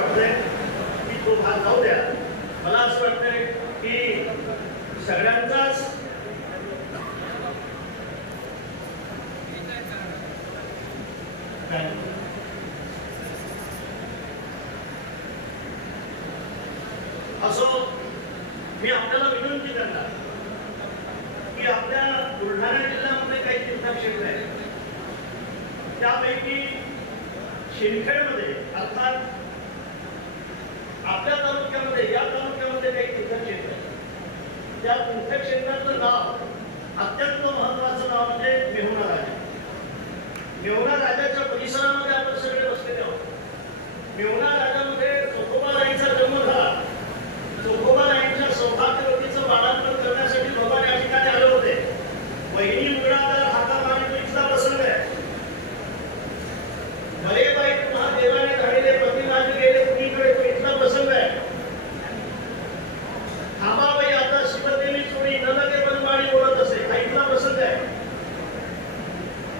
वाटतंय की तो भाग जाऊ द्या. मला असं वाटतंय की सगळ्यांचाच असो, मी आपल्याला विनंती करणार की आपल्या बुलढाणा जिल्ह्यामध्ये काही तीर्थक्षेत्र आहेत, त्यापैकी शिंदखेडमध्ये अर्थात आपल्या तालुक्यामध्ये या तालुक्यामध्ये काही तीर्थक्षेत्र आहेत. त्या तीर्थक्षेत्राचं नाव अत्यंत महत्वाचं नाव म्हणजे मेहुणा राजा. मेहुणा राजाच्या परिसरामध्ये आपण सगळे बसलेले आहोत. मेहुणा राजामध्ये चोखोबारायांचा जन्म झाला. चोखोबारायांच्या सौभाग्यवतीचं बाळंतपण करण्यासाठी भगवान या ठिकाणी आले होते. वहिनी मुळादार हाका मारी इथला प्रसंग आहे. मरेबाई महादेवाने घडलेले प्रतिमाने गेले कुणीकडे तो इथला प्रसंग आहे. थांबाबाई आता शिवतेली चोरी न लगे बनवाडी बोलत असे हा इथला प्रसंग आहे.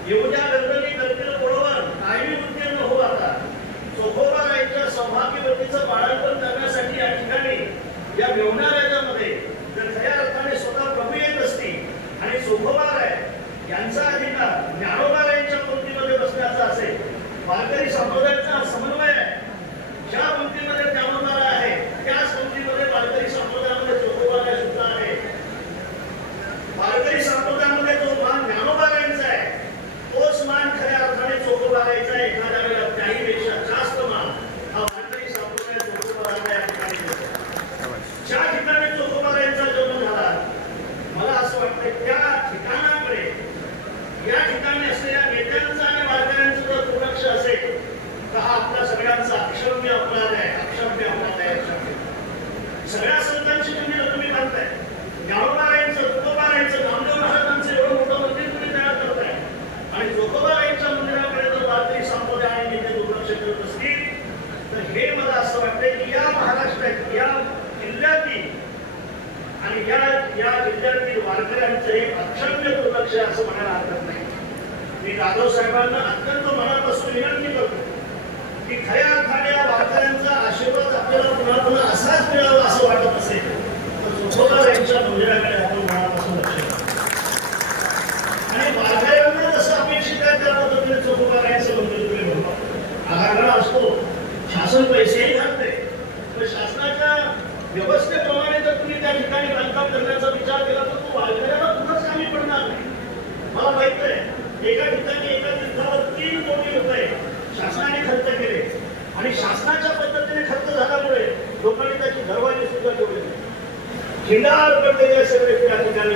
येऊद्या गणपती करतील बोलवण काही उद्योग हो. आता चोखोबारायांच्या सौभाग्यवतीचं बाळंतपण करण्यासाठी या ठिकाणी या मेहुणा राजामध्ये जर खऱ्या अर्थाने स्वतः प्रभू येत असतील आणि चोखोबाराय यांचा अधिकार ज्ञानोबारायांच्या पंक्तीमध्ये बसण्याचा असेल, वारकरी संप्रदायाचा समन्वय आहे. ज्या पंक्तीमध्ये ज्ञानोबारा आहे त्याच पंक्तीमध्ये वारकरी संप्रदायामध्ये चोखोबाराय सुद्धा आहे. वारकरी संप्रदायामध्ये जो मान ज्ञानोबारायांचा आहे तोच मान खऱ्या अर्थाने चोखोबारायांचा आहे. एखाद्या वेळेला त्याहीपेक्षा जास्त मान हा वारकरी संप्रदाय चोखोबाराला या ठिकाणी देतो. ज्या ठिकाणी चोखोबारायांचा जन्म झाला, मला असं वाटतं त्या ठिकाणाकडे या ठिकाणी असलेल्या नेत्यांचा आणि वारकऱ्यांचं जर दुर्लक्ष असेल तर हा आपल्या सगळ्यांचा अक्षम्य अपराध आहे. अक्षम्य अपराध आहे. सगळ्या संतांची मंदिरं तुम्ही बांधताय. ज्ञानोबारायांचं, तुकोबारायांचं, नामदेव महाराजांचं एवढं मोठं मंदिर तुम्ही तयार करताय आणि चोखोबारायांच्या मंदिराकडे जर वारकरी संप्रदाय आणि नेते दुर्लक्ष करत असतील तर हे मला असं वाटतंय की या महाराष्ट्रात या जिल्ह्यातील आणि या जिल्ह्यातील वारकऱ्यांचं एक अक्षम्य दुर्लक्ष असं म्हणायला हरकत नाही. मी जाधव साहेबांना अत्यंत मनापासून विनंती करतो की खऱ्या अर्थाने या वारकऱ्यांचा आशीर्वाद आपल्याला पुन्हा पुन्हा असाच मिळावा असं वाटत असेल तर चोखोबारायांच्या मंदिराकडे आपण मनापासून लक्ष द्या. आणि वारकऱ्यांना जसं अपेक्षित आहे त्या पद्धतीने चोखोबारायांचं मंदिर तुम्ही बनवा. आराखडा असतो, शासन पैसेही घालते, पण शासनाच्या व्यवस्थेप्रमाणे जर तुम्ही त्या ठिकाणी बांधकाम करण्याचा विचार केला तर तो वारकऱ्याला पुन्हाच कामी पडणार नाही. मला माहित आहे एका ठिकाणी एका तीर्थावर 3 कोटी रुपये शासनाने खर्च केले आणि शासनाच्या पद्धतीने खर्च झाल्यामुळे लोकांनी त्याची घरवाली सुद्धा ठेवली. खिंडार पडलेले सगळे त्या ठिकाणी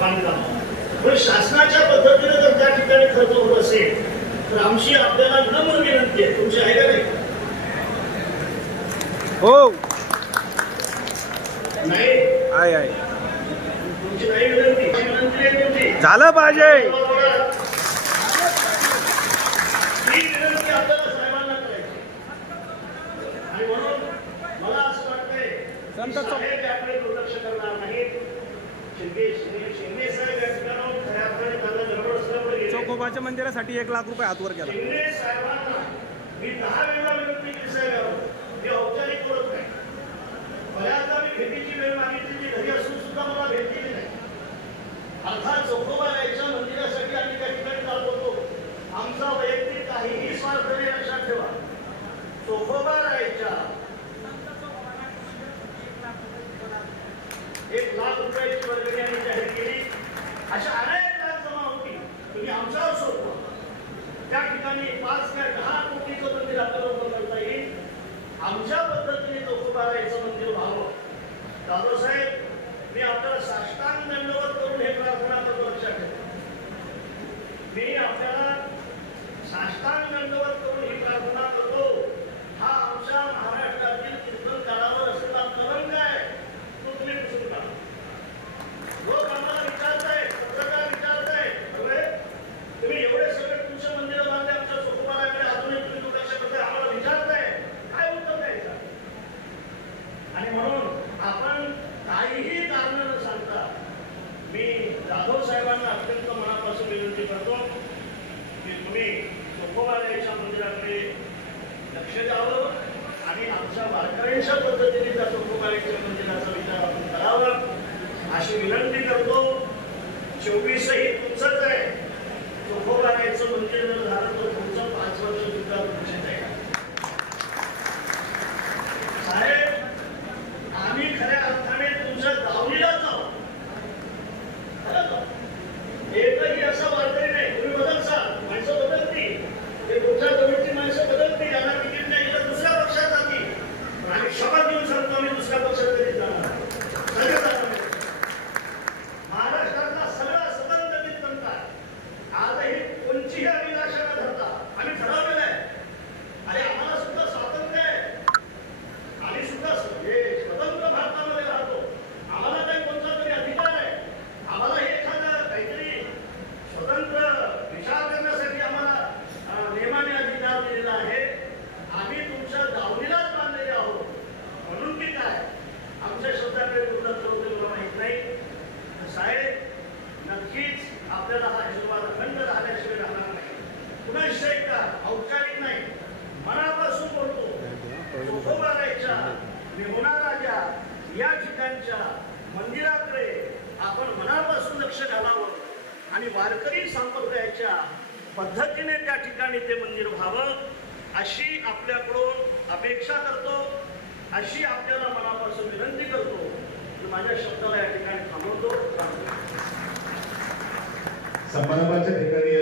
बांधकाम. पण शासनाच्या पद्धतीने जर त्या ठिकाणी खर्च होत असेल तर आमची आपल्याला नम्र विनंती आहे. तुमची आहे का नाही? हो नाही आहे. तुमची नाही विनंती आहे तुमची झालं पाहिजे. ही विनंती आपल्याला साहेबांना करायची. आणि म्हणून मला असं वाटतंय साहेब याकडे दुर्लक्ष करणार नाहीत. शिंदे साहेब या ठिकाणाहून खऱ्या अर्थाने त्यांना गडबड असल्यामुळे चोखोबाच्या मंदिरासाठी 1 लाख रुपये हातवर केला. शिंदे साहेबांना मी 10 वेळा विनंती केली. साहेब मी औपचारिक बोलत नाही. बऱ्याचदा मी भेटीची वेळ मागितली ती घरी असून सुद्धा मला भेट दिली नाही. अर्थात चोखोबारायांच्या मंदिरासाठी आम्ही त्या ठिकाणी जात होतो. आमचा वैयक्तिक काहीही स्वार्थ नाही. लक्षात ठेवा, चोखोबारायांच्या 1 लाख रुपयाची वर्गणी आम्ही जाहीर केली. अशा अनेक लाख जमा होती. तुम्ही आमच्यावर सोडतो त्या ठिकाणी 5 ते 10 कोटीचं मंदिर आपल्याला उभं करता येईल. आमच्या पद्धतीने चोखोबारायांचं मंदिर व्हावं. जाधव साहेब, मी आपल्याला साष्टांग दंडवत करून हे प्रार्थना करतो. लक्षात ठेवा, मी आपल्याला साष्टांग दंडवत करून ही प्रार्थना करतो. हा आमच्या महाराष्ट्रातील कीर्तनकारावर असलेला कलंक आहे. तो तुम्ही पुसून काढा. लोक आम्हाला विचारताय, पत्रकार विचारताय, तुम्ही एवढे सगळे तुमचे मंदिर बांधले आमच्या चोखोबाराकडे अजूनही तुम्ही दुर्लक्ष करताय. आम्हाला विचारताय काय उत्तर द्यायचं. आणि म्हणून आपण वारकऱ्यांच्या पद्धतीने त्या चोखोबाईच्या मंदिराचा विचार आपण करावा अशी विनंती करतो. 24ही तुमचंच आहे. चोखोबाईचं मंदिर जर झालं तर तुमचं 5 वर्ष सुद्धा तुमचेच आहे. साहेब आम्ही खऱ्या अर्थाने तुमच्या दावणीला जाऊ. एकही असा वारकरी नाही. तुम्ही बदलसाल, माणसं बदलतील, ते तुमच्या जवळची माणसं बदलतील. यांना तिकीट नाही इथं दुसऱ्या पक्षात जातील. आम्ही शपथ घेऊन सांगतो आम्ही दुसऱ्या पक्षात कधीच जाणार. सगळे जाणार. महाराष्ट्रातला सगळा सबंध कीर्तनकार आजही कोणतीही अभिलाषा न धरता आम्ही ठरवलेलं आहे. अरे आम्हाला सुद्धा स्वातंत्र्य आहे. आम्ही सुद्धा स्वतंत्र भारतामध्ये राहतो. आम्हाला काही कोणता तरी अधिकार आहे. आम्हाला हे एखादं काहीतरी स्वतंत्र विचार करण्यासाठी आम्हाला नियमाने अधिकार दिलेला आहे. आम्ही तुमच्या दावणीलाच बांधलेले आहोत. म्हणून की काय आमच्या शब्दाकडे दुर्लक्ष होते मला माहित नाही. साहेब नक्कीच आपल्याला हा आशीर्वाद अखंड राहण्याशिवाय राहणार नाही. पुन्हा विषय का औपचारिक नाही, मनापासून बोलतो. चोखोबारायच्या मेहुणा राजा या ठिकाणच्या मंदिराकडे आपण मनापासून लक्ष घालावं आणि वारकरी संप्रदायाच्या पद्धतीने त्या ठिकाणी ते मंदिर व्हावं अशी आपल्याकडून अपेक्षा करतो. अशी आपल्याला मनापासून विनंती करतो. माझ्या शब्दाला या ठिकाणी थांबवतो. समारंभाच्या ठिकाणी